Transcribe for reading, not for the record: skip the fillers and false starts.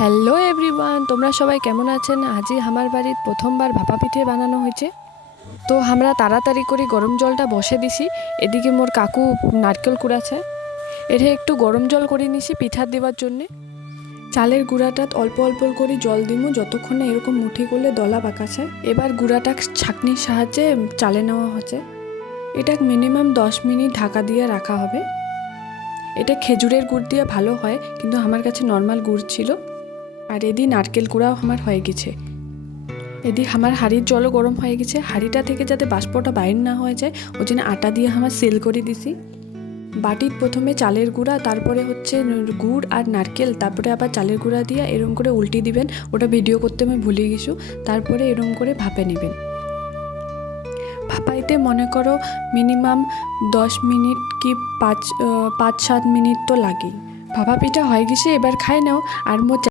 Hello everyone, তোমরা সবাই কেমন আছেন? আজই আমার বাড়ির প্রথমবার ভাপা পিঠে বানানো হয়েছে। তো আমরা তাড়াতাড়ি করে গরম জলটা বসে দিছি। এদিকে মোর কাকু নারকেল কুড়াছে। এটা একটু গরম জল করে নিছি পিঠা দেওয়ার জন্যে। চালের গুঁড়াটা অল্প অল্প করে জল দিমু যতক্ষণ না এরকম মুঠি করলে দলা পাকাছে। এবার গুঁড়াটা ছাঁকনির সাহায্যে চালে নেওয়া হচ্ছে। এটা মিনিমাম 10 মিনিট ঢাকা দিয়ে রাখা হবে। এটা খেজুরের গুড় দিয়ে ভালো হয়, কিন্তু আমার কাছে নর্মাল গুড় ছিল। আর এদি নারকেল কুড়াও আমার হয়ে গেছে। এদি আমার হাঁড়ির জলও গরম হয়ে গেছে। হাঁড়িটা থেকে যাতে বাষ্পটা বাইর না হয়ে যায় ওই জন্য আটা দিয়ে আমার সেল করে দিছি। বাটির প্রথমে চালের গুঁড়া, তারপরে হচ্ছে গুড় আর নারকেল, তারপরে আবার চালের গুঁড়া দিয়ে এরম করে উল্টি দিবেন। ওটা ভিডিও করতে আমি ভুলে গেছি। তারপরে এরম করে ভাপে নেবেন। ভাপাইতে মনে করো মিনিমাম 10 মিনিট কি 5-7 মিনিট তো লাগেই। ভাপা পিঠা হয়ে গেছে, এবার খাই নাও। আর মোর